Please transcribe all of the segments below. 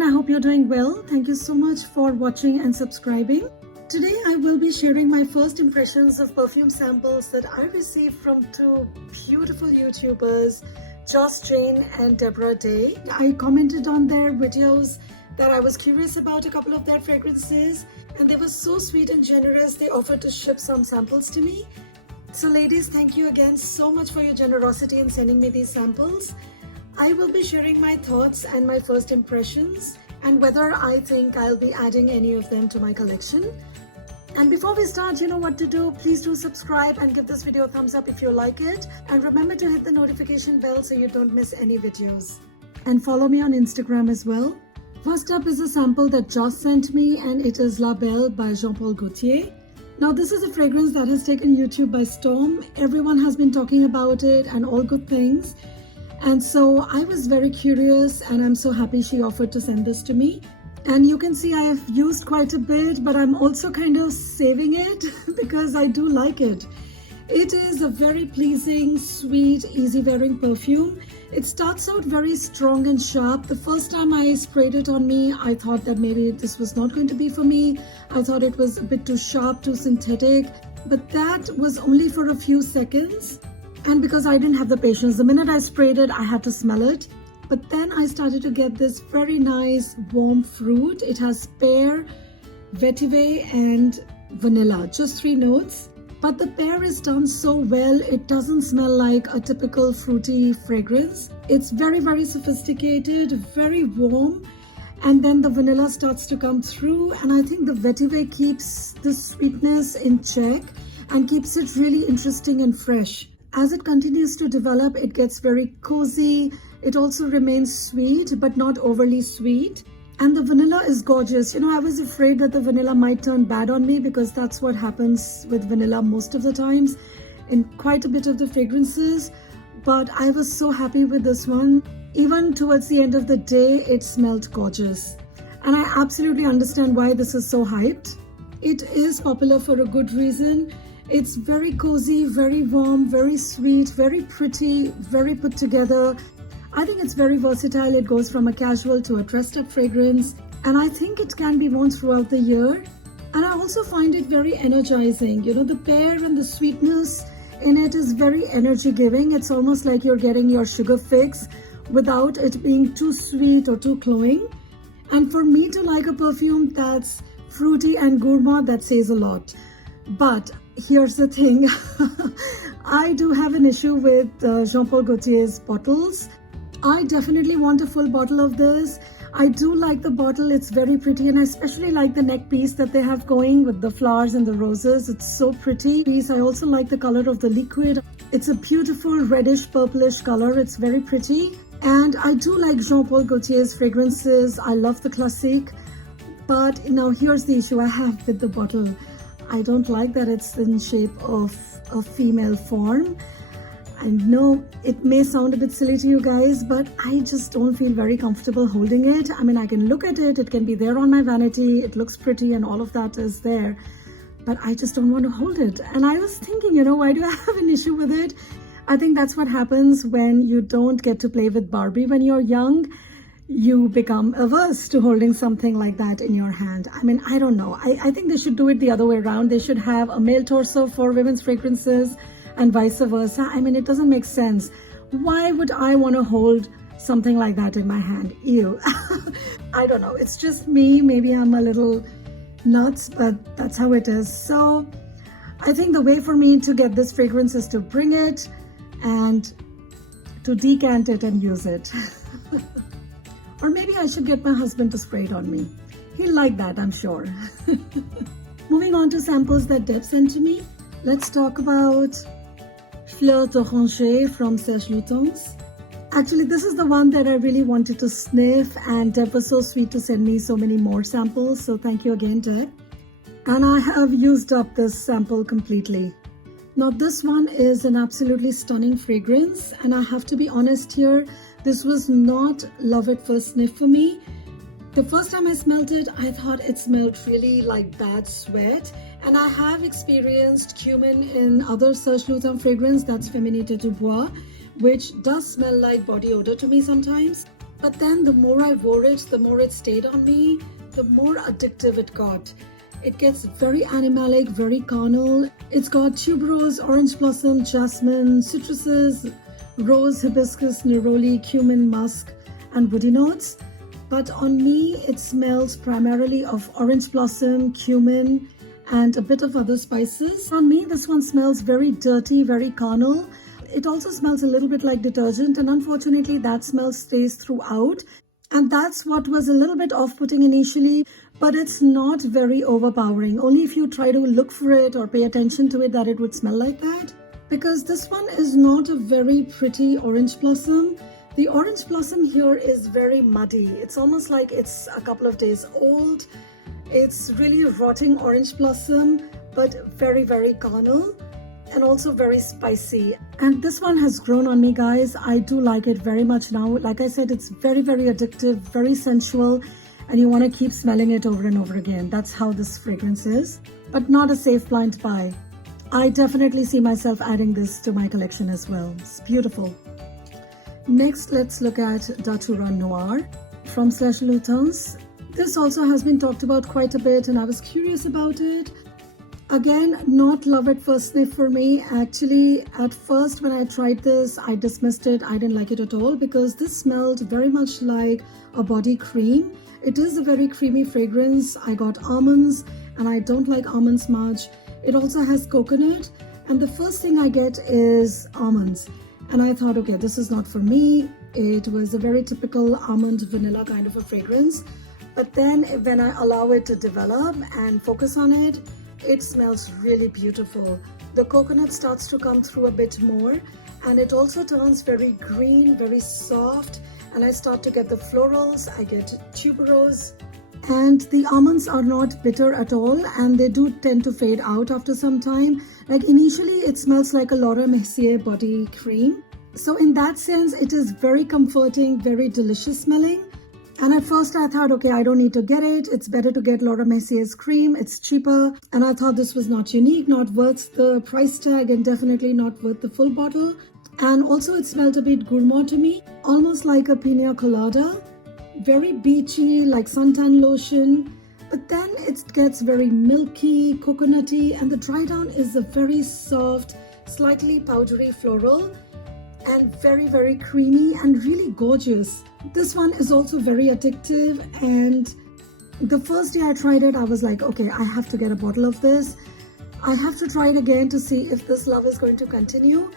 everyone, I hope you're doing well. Thank you so much for watching and subscribing. Today I will be sharing my first impressions of perfume samples that I received from two beautiful YouTubers, Joss Jane and Deborah Day. I commented on their videos that I was curious about a couple of their fragrances, and they were so sweet and generous. They offered to ship some samples to me. So ladies, thank you again so much for your generosity in sending me these samples. I will be sharing my thoughts and my first impressions and whether I think I'll be adding any of them to my collection. And before we start, you know what to do. Please do subscribe and give this video a thumbs up if you like it. And remember to hit the notification bell so you don't miss any videos. And follow me on Instagram as well. First up is a sample that Joss sent me, and it is La Belle by Jean-Paul Gaultier. Now this is a fragrance that has taken YouTube by storm. Everyone has been talking about it and all good things. And so I was very curious, and I'm so happy she offered to send this to me. And you can see I have used quite a bit, but I'm also kind of saving it because I do like it. It is a very pleasing, sweet, easy wearing perfume. It starts out very strong and sharp. The first time I sprayed it on me, I thought that maybe this was not going to be for me. I thought it was a bit too sharp, too synthetic, but that was only for a few seconds. And because I didn't have the patience, the minute I sprayed it, I had to smell it. But then I started to get this very nice warm fruit. It has pear, vetiver and vanilla, just 3 notes. But the pear is done so well, it doesn't smell like a typical fruity fragrance. It's very, very sophisticated, very warm. And then the vanilla starts to come through. And I think the vetiver keeps the sweetness in check and keeps it really interesting and fresh. As it continues to develop, it gets very cozy. It also remains sweet, but not overly sweet. And the vanilla is gorgeous. You know, I was afraid that the vanilla might turn bad on me because that's what happens with vanilla most of the times in quite a bit of the fragrances. But I was so happy with this one. Even towards the end of the day, it smelled gorgeous. And I absolutely understand why this is so hyped. It is popular for a good reason. It's very cozy, very warm, very sweet, very pretty, very put together. I think it's very versatile. It goes from a casual to a dressed up fragrance. And I think it can be worn throughout the year. And I also find it very energizing. You know, the pear and the sweetness in it is very energy giving. It's almost like you're getting your sugar fix without it being too sweet or too cloying. And for me to like a perfume that's fruity and gourmand, that says a lot. But here's the thing. I do have an issue with Jean-Paul Gaultier's bottles. I definitely want a full bottle of this. I do like the bottle. It's very pretty, and I especially like the neck piece that they have going with the flowers and the roses. It's so pretty. I also like the color of the liquid. It's a beautiful reddish purplish color. It's very pretty. And I do like Jean-Paul Gaultier's fragrances. I love the classique. But now here's the issue I have with the bottle. I don't like that it's in shape of a female form. I know it may sound a bit silly to you guys, but I just don't feel very comfortable holding it. I mean, I can look at it, it can be there on my vanity, it looks pretty and all of that is there, but I just don't want to hold it. And I was thinking, you know, why do I have an issue with it? I think that's what happens when you don't get to play with Barbie when you're young. You become averse to holding something like that in your hand. I mean, I don't know. I think they should do it the other way around. They should have a male torso for women's fragrances and vice versa. I mean, it doesn't make sense. Why would I want to hold something like that in my hand? Ew. I don't know. It's just me. Maybe I'm a little nuts, but that's how it is. So I think the way for me to get this fragrance is to bring it and to decant it and use it. Or maybe I should get my husband to spray it on me. He'll like that, I'm sure. Moving on to samples that Deb sent to me. Let's talk about Fleurs from Serge Lutens. Actually, this is the one that I really wanted to sniff, and Deb was so sweet to send me so many more samples. So thank you again, Deb. And I have used up this sample completely. Now this one is an absolutely stunning fragrance, and I have to be honest here, this was not love at first sniff for me. The first time I smelled it, I thought it smelled really like bad sweat, and I have experienced cumin in other Serge Lutens fragrance, that's Féminité du Bois, which does smell like body odor to me sometimes. But then the more I wore it, the more it stayed on me, the more addictive it got. It gets very animalic, very carnal. It's got tuberose, orange blossom, jasmine, citruses, rose, hibiscus, neroli, cumin, musk, and woody notes. But on me, it smells primarily of orange blossom, cumin, and a bit of other spices. On me, this one smells very dirty, very carnal. It also smells a little bit like detergent, and unfortunately that smell stays throughout. And that's what was a little bit off-putting initially, but it's not very overpowering. Only if you try to look for it or pay attention to it that it would smell like that. Because this one is not a very pretty orange blossom. The orange blossom here is very muddy. It's almost like it's a couple of days old. It's really rotting orange blossom, but very, very carnal and also very spicy. And this one has grown on me, guys. I do like it very much now. Like I said, it's very, very addictive, very sensual, and you want to keep smelling it over and over again. That's how this fragrance is, but not a safe blind buy. I definitely see myself adding this to my collection as well. It's beautiful. Next, let's look at Datura Noir from Serge Lutens. This also has been talked about quite a bit, and I was curious about it. Again, not love at first sniff for me. Actually, at first when I tried this, I dismissed it. I didn't like it at all because this smelled very much like a body cream. It is a very creamy fragrance. I got almonds, and I don't like almonds much. It also has coconut, and the first thing I get is almonds. And I thought, okay, this is not for me. It was a very typical almond vanilla kind of a fragrance. But then when I allow it to develop and focus on it, it smells really beautiful. The coconut starts to come through a bit more, and it also turns very green, very soft, and I start to get the florals, I get tuberose, and the almonds are not bitter at all, and they do tend to fade out after some time. Like initially it smells like a Laura Mercier body cream. So in that sense, it is very comforting, very delicious smelling. And at first I thought, okay, I don't need to get it. It's better to get Laura Mercier's cream. It's cheaper. And I thought this was not unique, not worth the price tag, and definitely not worth the full bottle. And also it smelled a bit gourmand to me, almost like a pina colada. Very beachy, like suntan lotion. But then it gets very milky, coconutty, and the dry down is a very soft, slightly powdery floral, and very, very creamy and really gorgeous. This one is also very addictive, and the first day I tried it, I was like, okay, I have to get a bottle of this. I have to try it again to see if this love is going to continue.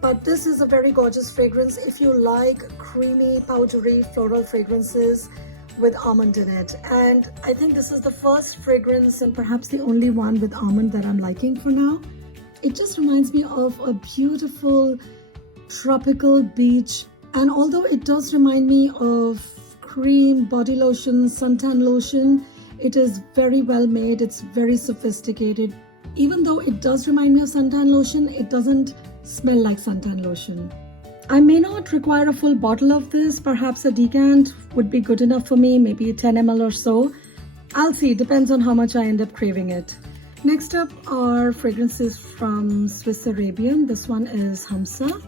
But this is a very gorgeous fragrance if you like creamy, powdery, floral fragrances with almond in it. And I think this is the first fragrance and perhaps the only one with almond that I'm liking for now. It just reminds me of a beautiful tropical beach. And although it does remind me of cream, body lotion, suntan lotion, it is very well made. It's very sophisticated. Even though it does remind me of suntan lotion, it doesn't smell like suntan lotion. I may not require a full bottle of this. Perhaps a decant would be good enough for me, maybe 10 ml or so. I'll see, depends on how much I end up craving it. Next up are fragrances from Swiss Arabian. This one is Hamsah.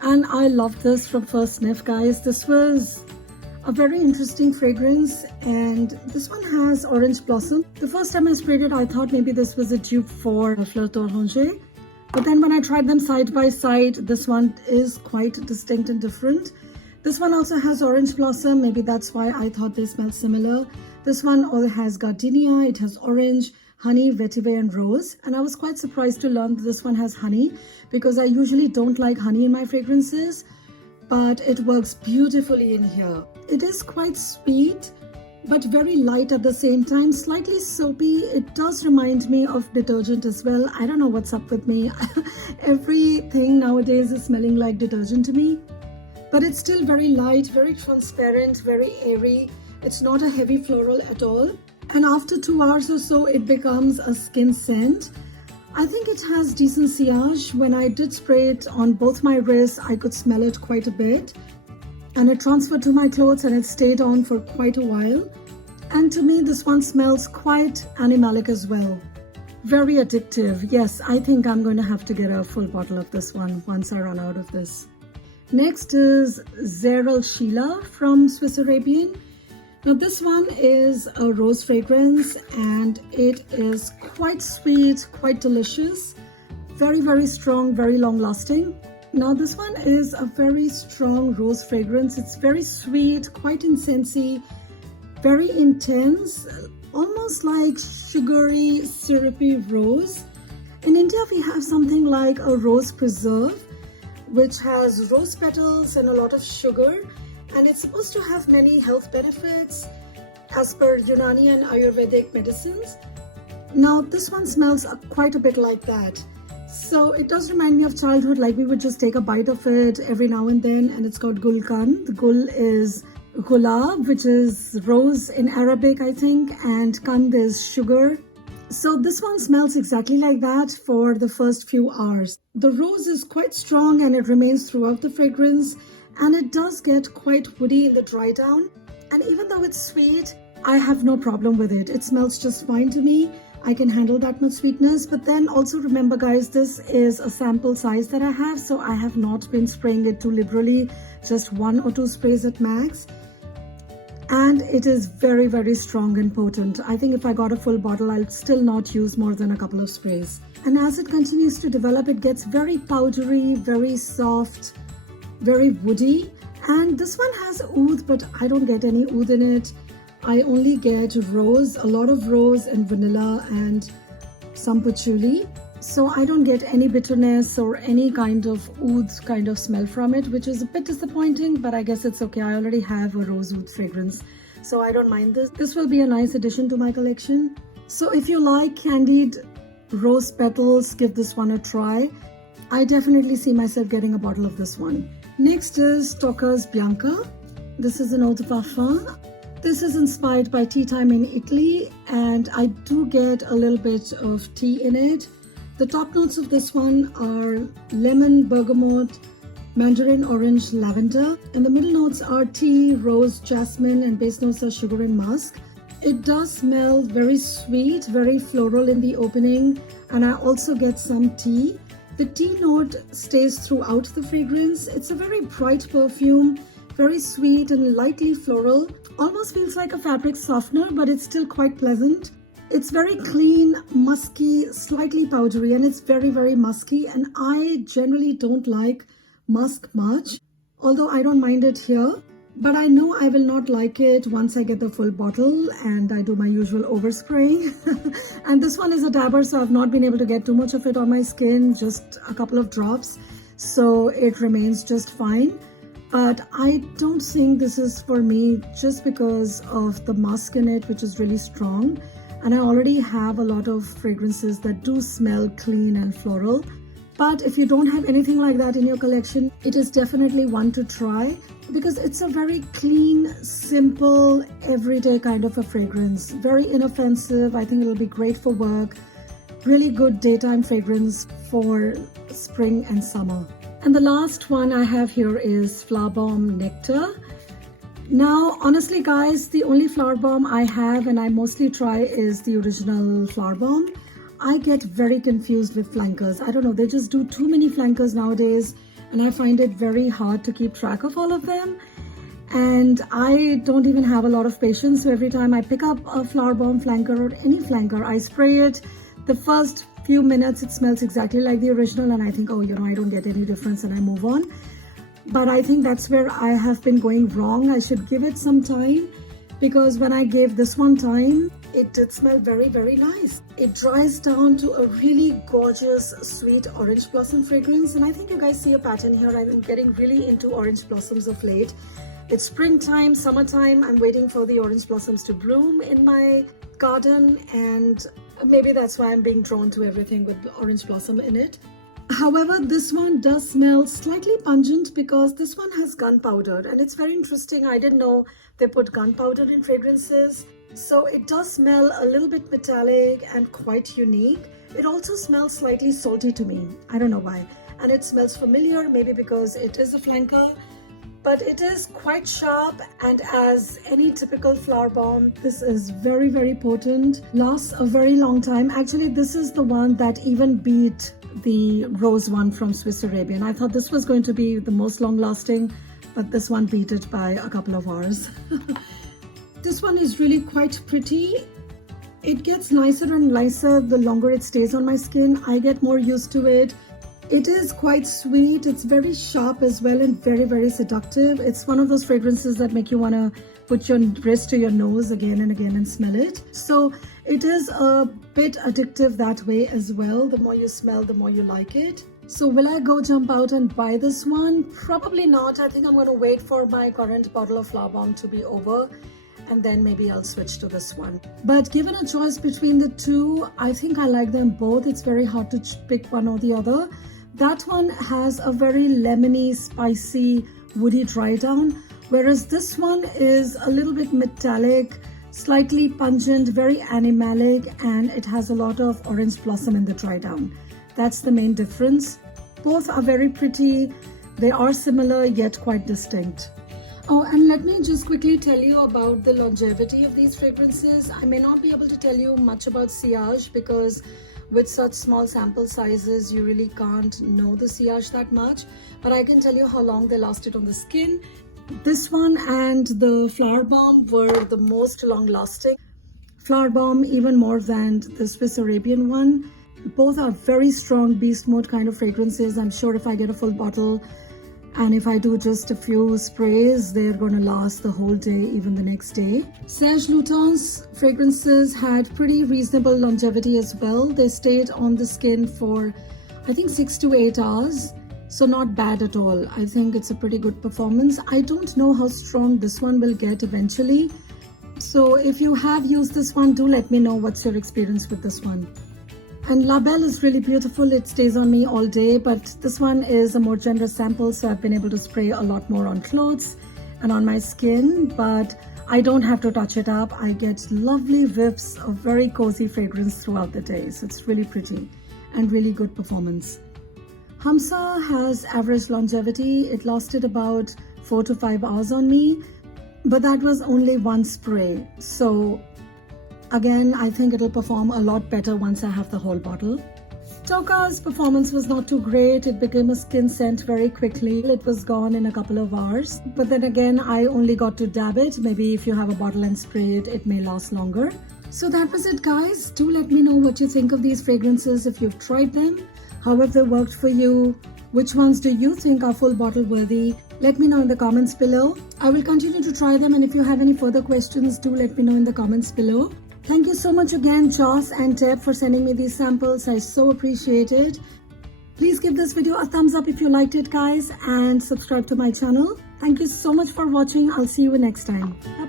And I love this from first sniff, guys. This was a very interesting fragrance, and this one has orange blossom. The first time I sprayed it, I thought maybe this was a dupe for Fleurs d'Oranger. But then when I tried them side by side, this one is quite distinct and different. This one also has orange blossom. Maybe that's why I thought they smelled similar. This one all has gardenia, it has orange, honey, vetiver, and rose. And I was quite surprised to learn that this one has honey, because I usually don't like honey in my fragrances, but it works beautifully in here. It is quite sweet, but very light at the same time, slightly soapy. It does remind me of detergent as well. I don't know what's up with me. Everything nowadays is smelling like detergent to me, but it's still very light, very transparent, very airy. It's not a heavy floral at all. And after 2 hours or so, it becomes a skin scent. I think it has decent sillage. When I did spray it on both my wrists, I could smell it quite a bit. And it transferred to my clothes and it stayed on for quite a while. And to me, this one smells quite animalic as well. Very addictive. Yes, I think I'm going to have to get a full bottle of this one once I run out of this. Next is Sheila from Swiss Arabian. Now this one is a rose fragrance and it is quite sweet, quite delicious, very, very strong, very long lasting. Now this one is a very strong rose fragrance. It's very sweet, quite incensey, very intense, almost like sugary, syrupy rose. In India, we have something like a rose preserve, which has rose petals and a lot of sugar, and it's supposed to have many health benefits as per Unani and Ayurvedic medicines. Now this one smells quite a bit like that. So it does remind me of childhood, like we would just take a bite of it every now and then, and it's called gulkan. The gul is gulab, which is rose in Arabic, I think, and kand is sugar. So this one smells exactly like that for the first few hours. The rose is quite strong and it remains throughout the fragrance, and it does get quite woody in the dry down. And even though it's sweet, I have no problem with it. It smells just fine to me. I can handle that much sweetness. But then also remember guys, this is a sample size that I have, so I have not been spraying it too liberally, just 1 or 2 sprays at max. And it is very, very strong and potent. I think if I got a full bottle, I'll still not use more than a couple of sprays. And as it continues to develop, it gets very powdery, very soft, very woody. And this one has oud, but I don't get any oud in it. I only get rose, a lot of rose and vanilla and some patchouli. So I don't get any bitterness or any kind of oud kind of smell from it, which is a bit disappointing, but I guess it's okay. I already have a rose oud fragrance, so I don't mind this. This will be a nice addition to my collection. So if you like candied rose petals, give this one a try. I definitely see myself getting a bottle of this one. Next is Tocca's Bianca. This is an eau de parfum. This is inspired by tea time in Italy, and I do get a little bit of tea in it. The top notes of this one are lemon, bergamot, mandarin orange, lavender, and the middle notes are tea, rose, jasmine, and base notes are sugar and musk. It does smell very sweet, very floral in the opening, and I also get some tea. The tea note stays throughout the fragrance. It's a very bright perfume, very sweet and lightly floral. Almost feels like a fabric softener, but it's still quite pleasant. It's very clean, musky, slightly powdery, and it's very, very musky. And I generally don't like musk much, although I don't mind it here. But I know I will not like it once I get the full bottle and I do my usual overspraying. And this one is a dabber, so I've not been able to get too much of it on my skin, just a couple of drops. So it remains just fine. But I don't think this is for me just because of the musk in it, which is really strong. And I already have a lot of fragrances that do smell clean and floral. But if you don't have anything like that in your collection, it is definitely one to try because it's a very clean, simple, everyday kind of a fragrance. Very inoffensive. I think it'll be great for work. Really good daytime fragrance for spring and summer. And the last one I have here is Flowerbomb Nectar. Now, honestly guys, the only Flowerbomb I have and I mostly try is the original Flowerbomb. I get very confused with flankers. I don't know, they just do too many flankers nowadays and I find it very hard to keep track of all of them. And I don't even have a lot of patience, so every time I pick up a Flowerbomb flanker or any flanker, I spray it. The first few minutes it smells exactly like the original and I think, oh, you know, I don't get any difference, and I move on. But I think that's where I have been going wrong. I should give it some time, because when I gave this one time, it did smell very, very nice. It dries down to a really gorgeous, sweet orange blossom fragrance. And I think you guys see a pattern here. I've been getting really into orange blossoms of late. It's springtime, summertime. I'm waiting for the orange blossoms to bloom in my garden. And maybe that's why I'm being drawn to everything with orange blossom in it. However, this one does smell slightly pungent because this one has gunpowder, and it's very interesting. I didn't know they put gunpowder in fragrances. So it does smell a little bit metallic and quite unique. It also smells slightly salty to me. I don't know why. And it smells familiar, maybe because it is a flanker. But it is quite sharp, and as any typical Flowerbomb, this is very, very potent. Lasts a very long time. Actually, this is the one that even beat the rose one from Swiss Arabian. I thought this was going to be the most long lasting, but this one beat it by a couple of hours. This one is really quite pretty. It gets nicer and nicer the longer it stays on my skin. I get more used to it. It is quite sweet. It's very sharp as well and very, very seductive. It's one of those fragrances that make you want to put your wrist to your nose again and again and smell it. So it is a bit addictive that way as well. The more you smell, the more you like it. So will I go jump out and buy this one? Probably not. I think I'm going to wait for my current bottle of Flowerbomb to be over, and then maybe I'll switch to this one. But given a choice between the two, I think I like them both. It's very hard to pick one or the other. That one has a very lemony, spicy, woody dry down, whereas this one is a little bit metallic, slightly pungent, very animalic, and it has a lot of orange blossom in the dry down. That's the main difference. Both are very pretty. They are similar yet quite distinct. Oh, and let me just quickly tell you about the longevity of these fragrances. I may not be able to tell you much about sillage because with such small sample sizes, you really can't know the sillage that much. But I can tell you how long they lasted on the skin. This one and the Flowerbomb were the most long lasting. Flowerbomb even more than the Swiss Arabian one. Both are very strong beast mode kind of fragrances. I'm sure if I get a full bottle and if I do just a few sprays, they're going to last the whole day, even the next day. Serge Lutens fragrances had pretty reasonable longevity as well. They stayed on the skin for, I think, 6 to 8 hours. So not bad at all. I think it's a pretty good performance. I don't know how strong this one will get eventually. So if you have used this one, do let me know what's your experience with this one. And La Belle is really beautiful. It stays on me all day, but this one is a more generous sample, so I've been able to spray a lot more on clothes and on my skin, but I don't have to touch it up. I get lovely whiffs of very cozy fragrance throughout the day. So it's really pretty and really good performance. Hamsah has average longevity. It lasted about 4 to 5 hours on me, but that was only one spray. So again, I think it'll perform a lot better once I have the whole bottle. Tocca's performance was not too great. It became a skin scent very quickly. It was gone in a couple of hours. But then again, I only got to dab it. Maybe if you have a bottle and spray it, it may last longer. So that was it, guys. Do let me know what you think of these fragrances if you've tried them. How have they worked for you? Which ones do you think are full bottle worthy? Let me know in the comments below. I will continue to try them, and if you have any further questions, do let me know in the comments below. Thank you so much again, Joss and Deb, for sending me these samples. I so appreciate it. Please give this video a thumbs up if you liked it, guys, and subscribe to my channel. Thank you so much for watching. I'll see you next time. Bye.